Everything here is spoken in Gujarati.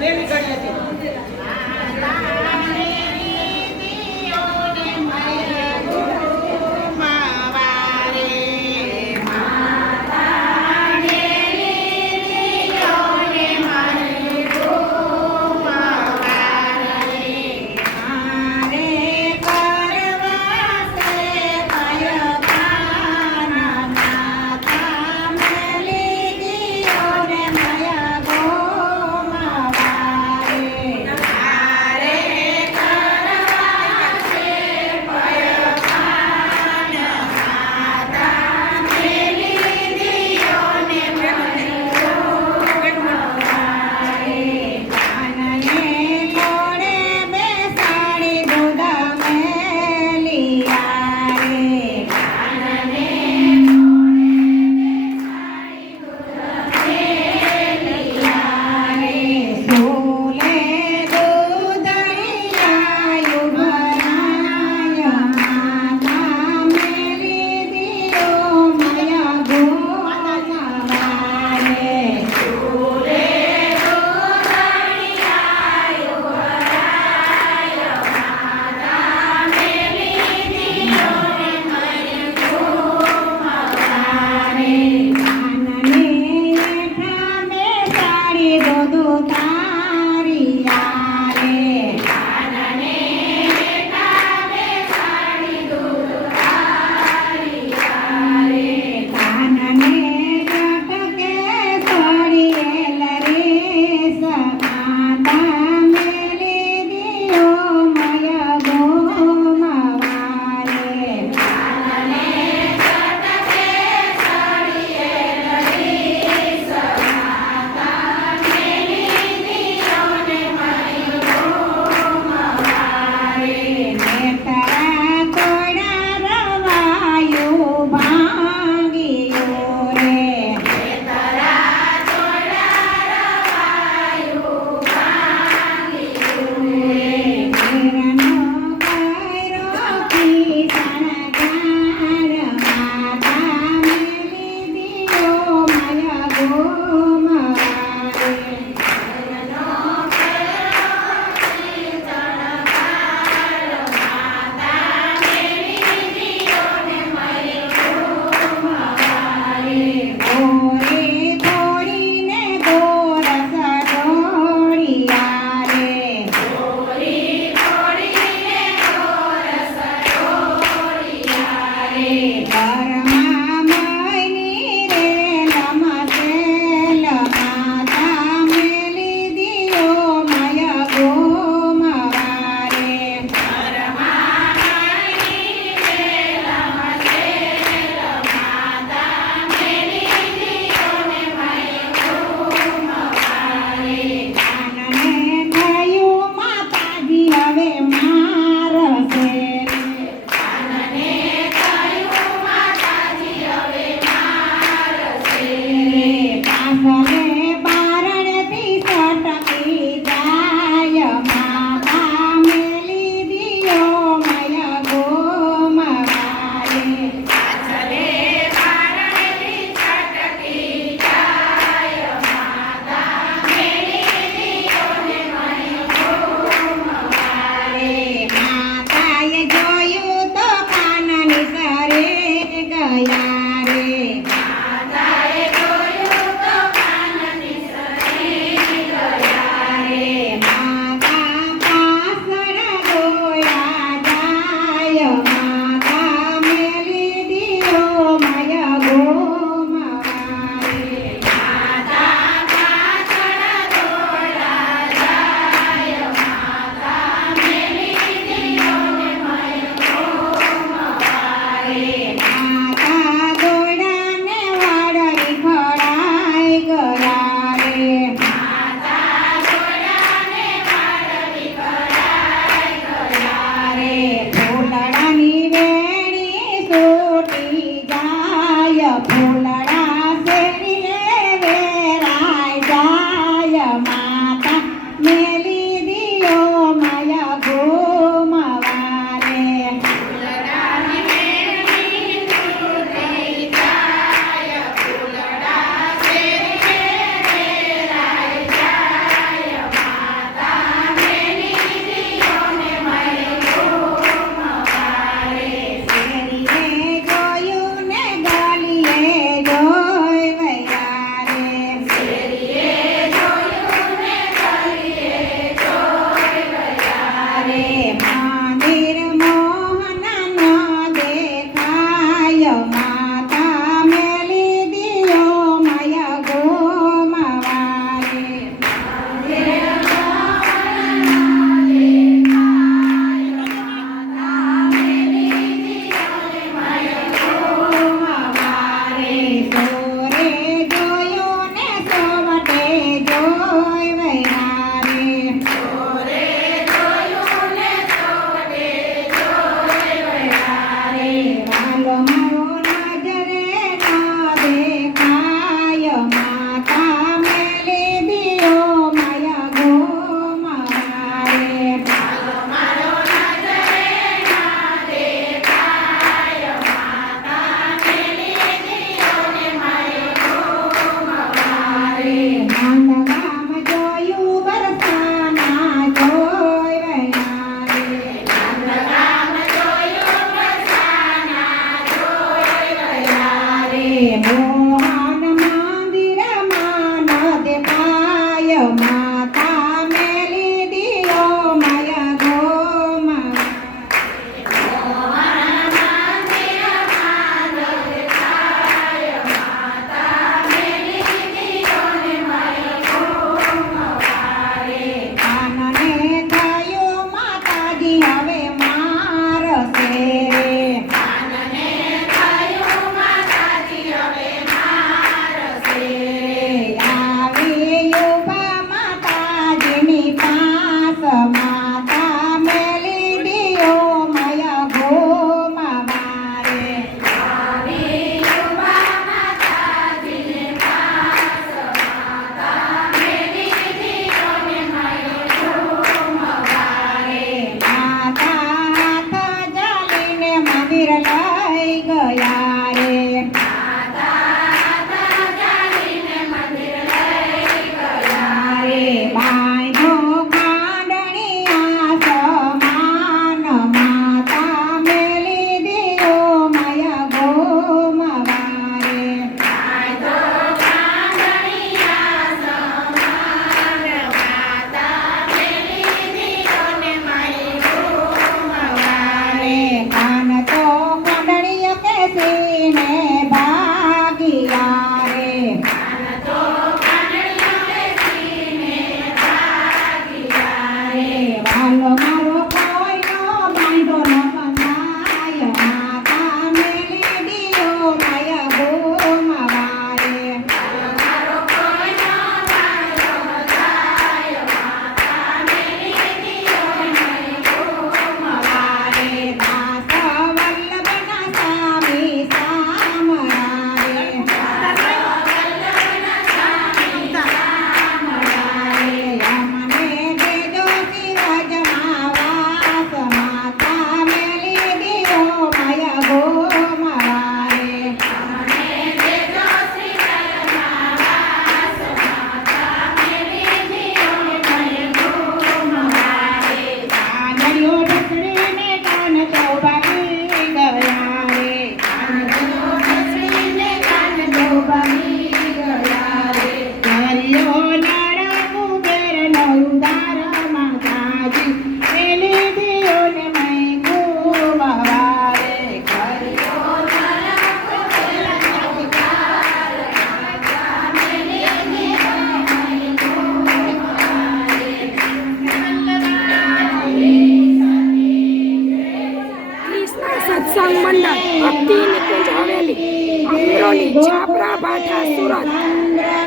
પહેલી ઘડી હતી. দোদো তা